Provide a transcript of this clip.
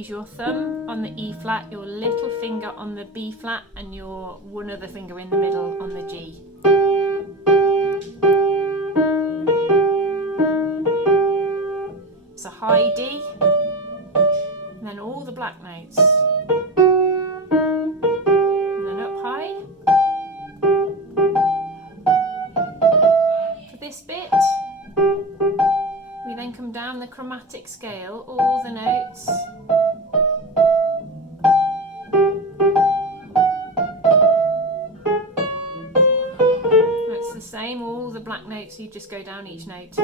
use your thumb on the E flat, your little finger on the B flat, and your one other finger in the middle on the G. It's a high D, and then all the black notes. And then up high. For this bit, we then come down the chromatic scale, all the notes. It's the same, all the black notes, you just go down each note.